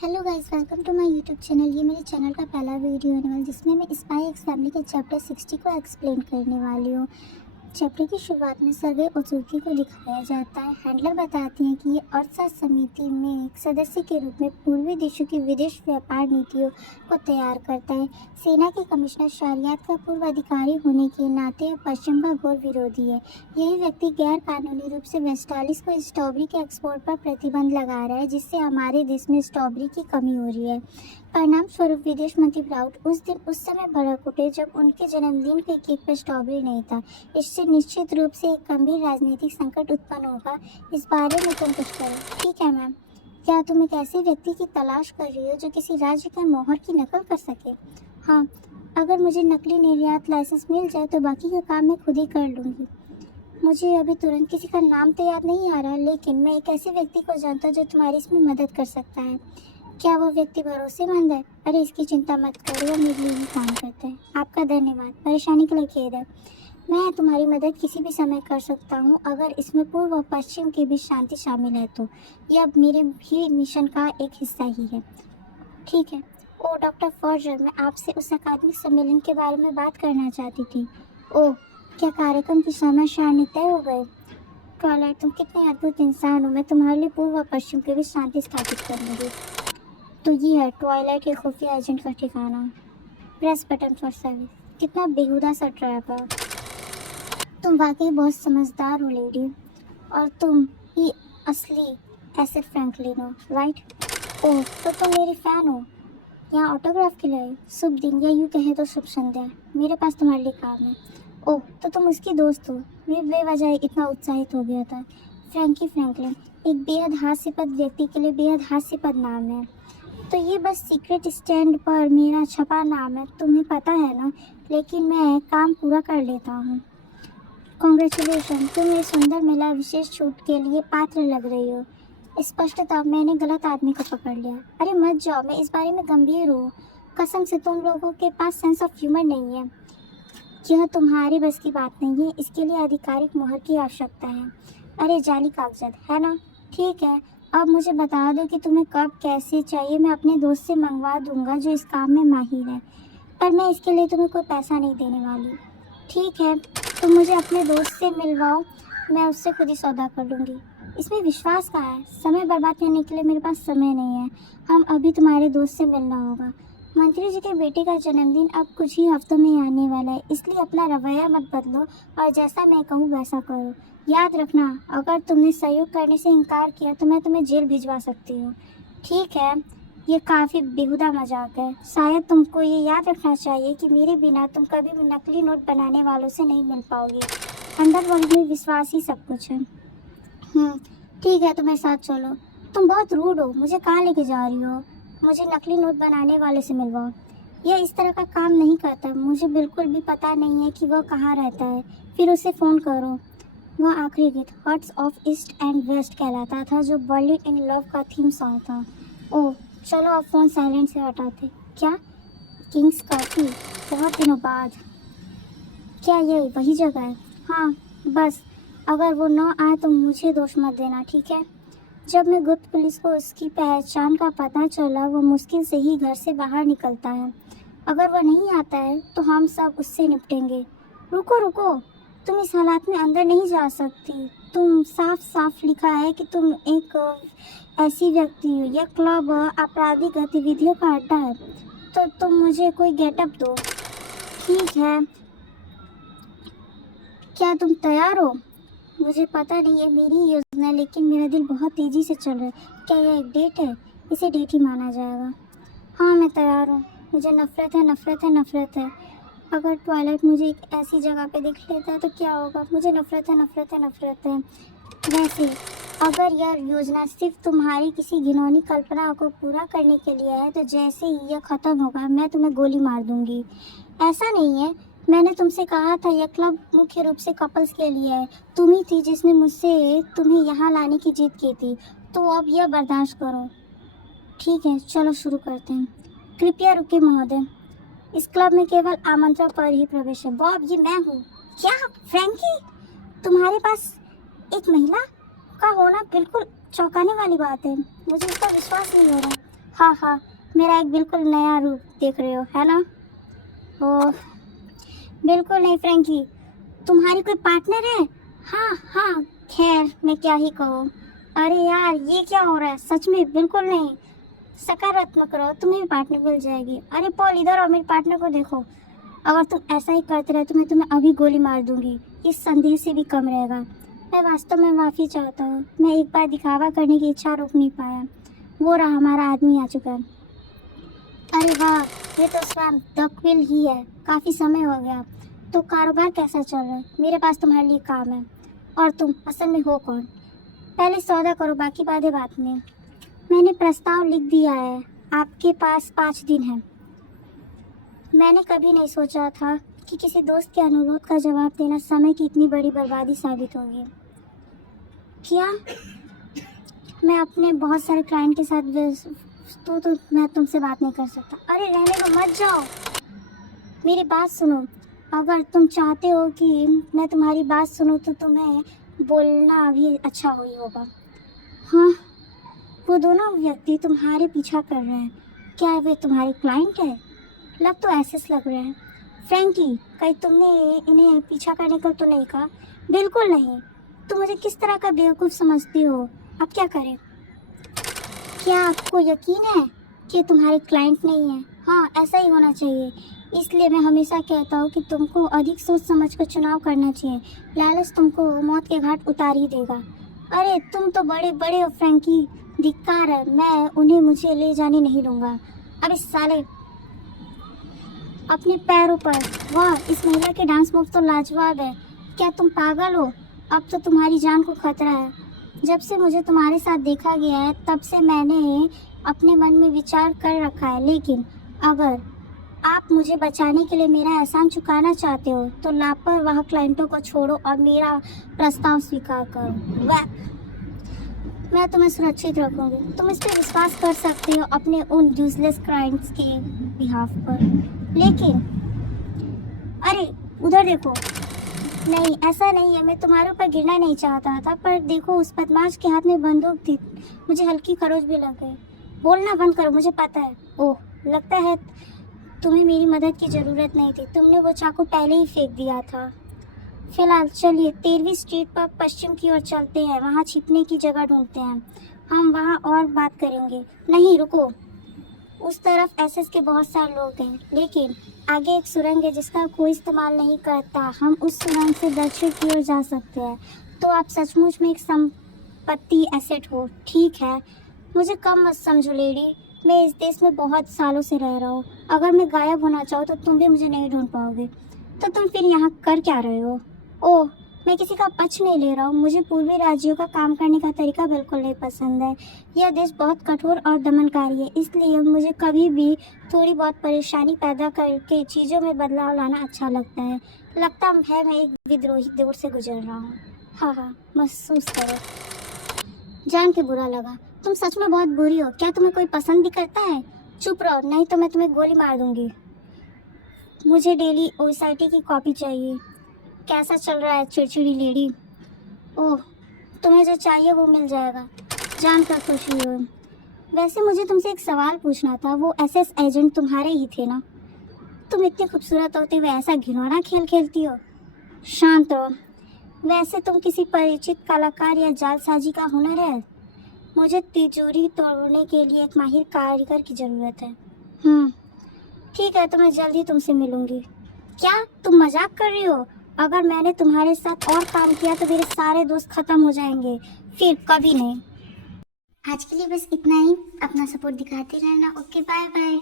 Hello guys, welcome to my YouTube channel. ये मेरे channel का पहला वीडियो होने वाला जिसमें मैं स्पाई एक्स फैमिली के चैप्टर 60 को एक्सप्लेन करने वाली हूँ। चैप्टर की शुरुआत में सर्गेई ओज़ुकी को दिखाया जाता है। हैंडलर बताती हैं कि ये अर्थशास्त्र समिति में एक सदस्य के रूप में पूर्वी देशों की विदेश व्यापार नीतियों को तैयार करता है। सेना के कमिश्नर शरियत का पूर्व अधिकारी होने के नाते पश्चिम का घोर विरोधी है। यही व्यक्ति गैर कानूनी रूप से वेस्टालिस को स्ट्रॉबेरी के एक्सपोर्ट पर प्रतिबंध लगा रहा है, जिससे हमारे देश में स्ट्रॉबेरी की कमी हो रही है। परिणाम स्वरूप विदेश मंत्री ब्राउट उस समय भड़क उठे जब उनके जन्मदिन के केक पर स्ट्रॉबेरी नहीं था। इससे निश्चित रूप से एक गंभीर राजनीतिक संकट उत्पन्न होगा। इस बारे में तुम कुछ करो। ठीक है मैम। क्या तुम एक ऐसे व्यक्ति की तलाश कर रही हो जो किसी राज्य के मोहर की नकल कर सके? हाँ, अगर मुझे नकली निर्यात लाइसेंस मिल जाए तो बाकी का काम मैं खुद ही कर लूँगी। मुझे अभी तुरंत किसी का नाम तो याद नहीं आ रहा, लेकिन मैं एक ऐसे व्यक्ति को जानता हूँ जो तुम्हारी इसमें मदद कर सकता है। क्या वो व्यक्ति भरोसेमंद है? अरे इसकी चिंता मत करो, वो मेरे लिए ही काम करते हैं। आपका धन्यवाद। परेशानी के लिए खेद है। मैं तुम्हारी मदद किसी भी समय कर सकता हूँ अगर इसमें पूर्व और पश्चिम के बीच शांति शामिल है तो। यह अब मेरे भी मिशन का एक हिस्सा ही है। ठीक है। ओ डॉक्टर फॉर्जर, मैं आपसे उस अकादमिक सम्मेलन के बारे में बात करना चाहती थी। ओह, क्या कार्यक्रम की समय सारणी तय हो गए? ट्वाइलाइट, तुम कितने अद्भुत इंसान हो। मैं तुम्हारे लिए पूर्व और पश्चिम के बीच शांति स्थापित करूँगी। तो ये है ट्वाइलाइट के खुफिया एजेंट का ठिकाना। Press button for service. कितना बेहुदा सा ट्रैप है। तुम वाकई बहुत समझदार हो लेडी, और तुम ही असली एसिड फ्रैंकलिन हो, राइट? ओह, तो तुम मेरी फ़ैन हो। यहाँ ऑटोग्राफ के लिए शुभ दिन, या यूँ कहे तो शुभ संध्या। मेरे पास तुम्हारे लिए काम है। ओह, तो तुम उसकी दोस्त हो। मैं बेवजह इतना उत्साहित हो गया था। फ्रैंकी फ्रैंकलिन एक बेहद हास्यपद व्यक्ति के लिए बेहद हास्यपद नाम है। तो ये बस सीक्रेट स्टैंड पर मेरा छपा नाम है, तुम्हें पता है ना। लेकिन मैं काम पूरा कर लेता हूँ। कॉन्ग्रेचुलेशन, तुम ये सुंदर महिला विशेष छूट के लिए पात्र लग रही हो। स्पष्टतः मैंने गलत आदमी को पकड़ लिया। अरे मत जाओ, मैं इस बारे में गंभीर हूँ। कसम से तुम लोगों के पास सेंस ऑफ ह्यूमर नहीं है। यह तुम्हारी बस की बात नहीं है। इसके लिए आधिकारिक मोहर की आवश्यकता है। अरे जाली कागजात है ना। ठीक है, अब मुझे बता दो कि तुम्हें कब कैसे चाहिए। मैं अपने दोस्त से मंगवा दूंगा जो इस काम में माहिर है, पर मैं इसके लिए तुम्हें कोई पैसा नहीं देने वाली। ठीक है, तुम मुझे अपने दोस्त से मिलवाओ, मैं उससे खुद ही सौदा कर लूँगी। इसमें विश्वास कहाँ है? समय बर्बाद करने के लिए मेरे पास समय नहीं है। हम अभी तुम्हारे दोस्त से मिलना होगा। मंत्री जी के बेटे का जन्मदिन अब कुछ ही हफ्तों में आने वाला है, इसलिए अपना रवैया मत बदलो और जैसा मैं कहूँ वैसा करो। याद रखना, अगर तुमने सहयोग करने से इनकार किया तो मैं तुम्हें जेल भिजवा सकती हूँ। ठीक है, ये काफ़ी बेहुदा मजाक है। शायद तुमको ये याद रखना चाहिए कि मेरे बिना तुम कभी भी नकली नोट बनाने वालों से नहीं मिल पाओगे। अंडरवर्ल्ड में विश्वास ही सब कुछ है। ठीक है, तो मेरे साथ चलो। तुम बहुत रूड हो। मुझे कहाँ लेके जा रही हो? मुझे नकली नोट बनाने वाले से मिलवाओ। यह इस तरह का काम नहीं करता। मुझे बिल्कुल भी पता नहीं है कि वह कहाँ रहता है। फिर उसे फ़ोन करो। वह आखिरी गीत hearts of east and west कहलाता था, जो बर्लिन इन लव का थीम सॉन्ग था। ओह, चलो अब फ़ोन साइलेंट से हटाते। क्या? Kings Coffee? बहुत दिनों बाद। क्या ये वही जगह है? हाँ, बस अगर वो न आए तो मुझे दोष मत देना, ठीक है? जब मैं गुप्त पुलिस को उसकी पहचान का पता चला, वो मुश्किल से ही घर से बाहर निकलता है। अगर वह नहीं आता है तो हम सब उससे निपटेंगे। रुको रुको, तुम इस हालात में अंदर नहीं जा सकती। तुम साफ साफ लिखा है कि तुम एक ऐसी व्यक्ति हो। यह क्लब आपराधिक गतिविधियों का अड्डा है। तो तुम मुझे कोई गेटअप दो। ठीक है, क्या तुम तैयार हो? मुझे पता नहीं है मेरी योजना, लेकिन मेरा दिल बहुत तेज़ी से चल रहा है। क्या यह एक डेट है? इसे डेट ही माना जाएगा। हाँ, मैं तैयार हूँ। मुझे नफ़रत है, नफ़रत है, नफ़रत है। अगर ट्वाइलाइट मुझे एक ऐसी जगह पे देख लेता है तो क्या होगा? मुझे नफ़रत है, नफ़रत है, नफ़रत है। वैसे अगर यह योजना सिर्फ तुम्हारी किसी घिनौनी कल्पना को पूरा करने के लिए है तो जैसे ही यह ख़त्म होगा मैं तुम्हें गोली मार दूँगी। ऐसा नहीं है, मैंने तुमसे कहा था यह क्लब मुख्य रूप से कपल्स के लिए है। तुम ही थी जिसने मुझसे तुम्हें यहाँ लाने की जिद की थी, तो अब यह बर्दाश्त करो। ठीक है, चलो शुरू करते हैं। कृपया रुकिए महोदय, इस क्लब में केवल आमंत्रण पर ही प्रवेश है। बॉब, ये मैं हूँ। क्या फ्रैंकी, तुम्हारे पास एक महिला का होना बिल्कुल चौंकाने वाली बात है। मुझे इसका विश्वास नहीं हो रहा। हाँ हाँ, मेरा एक बिल्कुल नया रूप देख रहे हो, है ना? ओह, बिल्कुल नहीं फ्रैंकी, तुम्हारी कोई पार्टनर है? हाँ हाँ, खैर मैं क्या ही कहूँ। अरे यार, ये क्या हो रहा है? सच में बिल्कुल नहीं, सकारात्मक रहो, तुम्हें भी पार्टनर मिल जाएगी। अरे पॉल, इधर और मेरे पार्टनर को देखो। अगर तुम ऐसा ही करते रहे तो मैं तुम्हें अभी गोली मार दूंगी, इस संदेह से भी कम रहेगा। मैं वास्तव में माफ़ी चाहता हूँ, मैं एक बार दिखावा करने की इच्छा रोक नहीं पाया। वो रहा, हमारा आदमी आ चुका है। अरे वाह, ये तो स्वयं डकविल ही है। काफ़ी समय हो गया। तो कारोबार कैसा चल रहा है? मेरे पास तुम्हारे लिए काम है। और तुम असल में हो कौन? पहले सौदा करो, बाकी बातें बात में। मैंने प्रस्ताव लिख दिया है, आपके पास 5 दिन है। मैंने कभी नहीं सोचा था कि किसी दोस्त के अनुरोध का जवाब देना समय की इतनी बड़ी बर्बादी साबित होगी। क्या? मैं अपने बहुत सारे क्लाइंट के साथ व्यस्त, तो मैं तुमसे बात नहीं कर सकता। अरे रहने दो, मत जाओ, मेरी बात सुनो। अगर तुम चाहते हो कि मैं तुम्हारी बात सुनूं तो तुम्हें बोलना भी अच्छा ही होगा। हाँ, वो दोनों व्यक्ति तुम्हारे पीछा कर रहे हैं। क्या वे तुम्हारे क्लाइंट हैं? लग तो ऐसे लग रहे हैं। फ्रैंकी, कहीं तुमने इन्हें पीछा करने को तो नहीं कहा? बिल्कुल नहीं। तुम मुझे किस तरह का बेवकूफ़ समझती हो? अब क्या करें? क्या आपको यकीन है कि तुम्हारे क्लाइंट नहीं है? हाँ, ऐसा ही होना चाहिए। इसलिए मैं हमेशा कहता हूँ कि तुमको अधिक सोच समझ कर चुनाव करना चाहिए। लालच तुमको मौत के घाट उतार ही देगा। अरे तुम तो बड़े बड़े हो फ्रैंकी, धिक्कार है। मैं उन्हें मुझे ले जाने नहीं दूंगा। अब इस साले अपने पैरों पर। वाह, इस महिला के डांस मूव तो लाजवाब है। क्या तुम पागल हो? अब तो तुम्हारी जान को खतरा है। जब से मुझे तुम्हारे साथ देखा गया है तब से मैंने अपने मन में विचार कर रखा है, लेकिन अगर आप मुझे बचाने के लिए मेरा एहसान चुकाना चाहते हो तो लापरवाह क्लाइंटों को छोड़ो और मेरा प्रस्ताव स्वीकार करो। वाह, मैं तुम्हें सुरक्षित रखूंगी। तुम इस पर विश्वास कर सकते हो अपने उन यूजलेस क्लाइंट्स के बिहाफ पर। लेकिन अरे उधर देखो। नहीं, ऐसा नहीं है, मैं तुम्हारे ऊपर गिरना नहीं चाहता था, पर देखो उस बदमाश के हाथ में बंदूक थी। मुझे हल्की खरोच भी लग गई। बोलना बंद करो, मुझे पता है। ओह, लगता है तुम्हें मेरी मदद की ज़रूरत नहीं थी, तुमने वो चाकू पहले ही फेंक दिया था। फिलहाल चलिए 13वीं स्ट्रीट पर पश्चिम की ओर चलते हैं, वहाँ छिपने की जगह ढूंढते हैं। हम वहाँ और बात करेंगे। नहीं रुको, उस तरफ एसएस के बहुत सारे लोग हैं, लेकिन आगे एक सुरंग है जिसका कोई इस्तेमाल नहीं करता। हम उस सुरंग से दक्षिण की ओर जा सकते हैं। तो आप सचमुच में एक संपत्ति एसेट हो, ठीक है? मुझे कम मत समझो लेडी, मैं इस देश में बहुत सालों से रह रहा हूँ। अगर मैं गायब होना चाहूँ तो तुम भी मुझे नहीं ढूंढ पाओगे। तो तुम फिर यहाँ कर क्या रहे हो? ओह, मैं किसी का पक्ष नहीं ले रहा हूँ। मुझे पूर्वी राज्यों का काम करने का तरीका बिल्कुल नहीं पसंद है। यह देश बहुत कठोर और दमनकारी है, इसलिए मुझे कभी भी थोड़ी बहुत परेशानी पैदा करके चीज़ों में बदलाव लाना अच्छा लगता है। लगता है मैं एक विद्रोही दौर से गुजर रहा हूँ। हाँ हाँ, महसूस करो। जान के बुरा लगा। तुम सच में बहुत बुरी हो। क्या तुम्हें कोई पसंद भी करता है? चुप रहो, नहीं तो मैं तुम्हें गोली मार दूंगी। मुझे डेली ओसाइटी की कॉपी चाहिए। कैसा चल रहा है चिड़चिड़ी लेडी? ओह, तुम्हें जो चाहिए वो मिल जाएगा, जानकर खुशी हो। वैसे मुझे तुमसे एक सवाल पूछना था, वो एसएस एजेंट तुम्हारे ही थे ना? तुम इतनी खूबसूरत होते हुए ऐसा घिनौना खेल खेलती हो। शांत रहो। वैसे तुम किसी परिचित कलाकार या जालसाजी का हुनर है? मुझे तिजोरी तोड़ने के लिए एक माहिर कारीगर की ज़रूरत है। ठीक है, तो मैं जल्दी तुमसे मिलूंगी। क्या तुम मजाक कर रही हो? अगर मैंने तुम्हारे साथ और काम किया तो मेरे सारे दोस्त खत्म हो जाएंगे, फिर कभी नहीं। आज के लिए बस इतना ही। अपना सपोर्ट दिखाते रहना। Okay, bye bye.